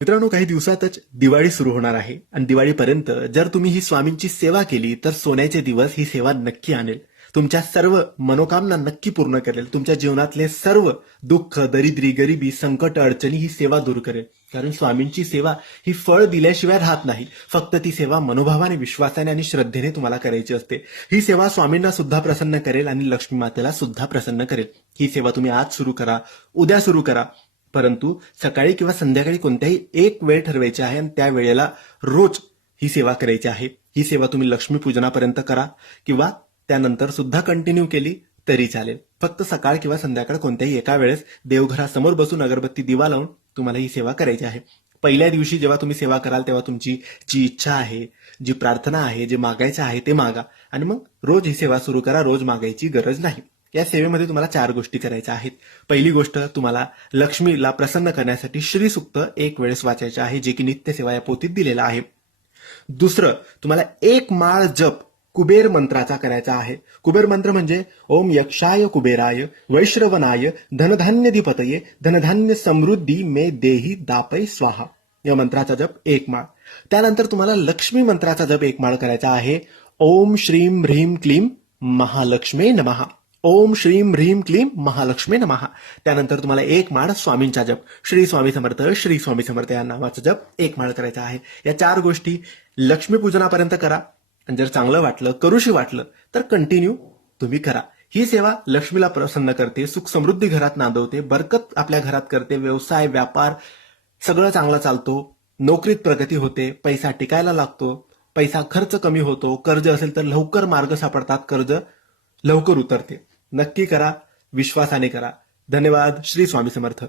मित्रांनो, काही दिवसातच दिवाळी सुरू होणार आहे आणि दिवाळीपर्यंत जर तुम्ही ही स्वामींची सेवा केली तर सोन्याचे दिवस ही सेवा नक्की आणेल. तुमच्या सर्व मनोकामना नक्की पूर्ण करेल. तुमच्या जीवनातले सर्व दुःख, दरिद्री, गरिबी, संकट, अडचणी ही सेवा दूर करेल. कारण स्वामींची सेवा ही फळ दिल्याशिवाय राहत नाही. फक्त ती सेवा मनोभावाने, विश्वासाने आणि श्रद्धेने तुम्हाला करायची असते. ही सेवा स्वामींना सुद्धा प्रसन्न करेल आणि लक्ष्मी मातेला सुद्धा प्रसन्न करेल. ही सेवा तुम्ही आज सुरू करा, उद्या सुरू करा, परंतु सकाळी किंवा संध्याकाळी कोणत्याही एक वेळ ठरवायची आहे आणि त्या वेळेला रोज ही सेवा करायची आहे. ही सेवा तुम्ही लक्ष्मीपूजनापर्यंत करा किंवा त्यानंतर सुद्धा कंटिन्यू केली तरी चालेल. फक्त सकाळ किंवा संध्याकाळ कोणत्याही एका वेळेस देवघरासमोर बसून अगरबत्ती दिवा लावून तुम्हाला ही सेवा करायची आहे. पहिल्या दिवशी जेव्हा तुम्ही सेवा कराल तेव्हा तुमची जी इच्छा आहे, जी प्रार्थना आहे, जे मागायचं आहे ते मागा आणि मग रोज ही सेवा सुरू करा. रोज मागायची गरज नाही. या सेवेमध्ये तुम्हाला 4 गोष्टी करायच्या आहेत. पहिली गोष्ट, तुम्हाला लक्ष्मीला प्रसन्न करण्यासाठी श्रीसूक्त एक वेळेस वाचायचे आहे, जे की नित्यसेवा या पोथीत दिलेलं आहे. दुसरं, तुम्हाला एक माळ जप कुबेर मंत्राचा करायचा आहे. कुबेर मंत्र म्हणजे ओम यक्षाय कुबेराय वैश्रवनाय धनधान्यधिपतये धनधान्य समृद्धी मे देही दापै स्वाहा या मंत्राचा जप एक माळ. त्यानंतर तुम्हाला लक्ष्मी मंत्राचा जप एक माळ करायचा आहे. ओम श्रीम ह्रीम क्लीम महालक्ष्मी नमः. ओम श्रीम ह्रीम क्लीम महालक्ष्मी नमः. त्यानंतर तुम्हाला एक माळ स्वामींचा जप श्री स्वामी समर्थ श्री स्वामी समर्थ या नावाचा जप एक माळ करायचा आहे. या 4 गोष्टी लक्ष्मीपूजनापर्यंत करा आणि जर चांगलं वाटलं, करूशी वाटलं तर कंटिन्यू तुम्ही करा. ही सेवा लक्ष्मीला प्रसन्न करते, सुख समृद्धी घरात नांदवते, बरकत आपल्या घरात करते, व्यवसाय व्यापार सगळं चांगलं चालतो, नोकरीत प्रगती होते, पैसा टिकायला लागतो, पैसा खर्च कमी होतो, कर्ज असेल तर लवकर मार्ग सापडतात, कर्ज लवकर उतरते. नक्की करा, विश्वासाने करा. धन्यवाद. श्री स्वामी समर्थ.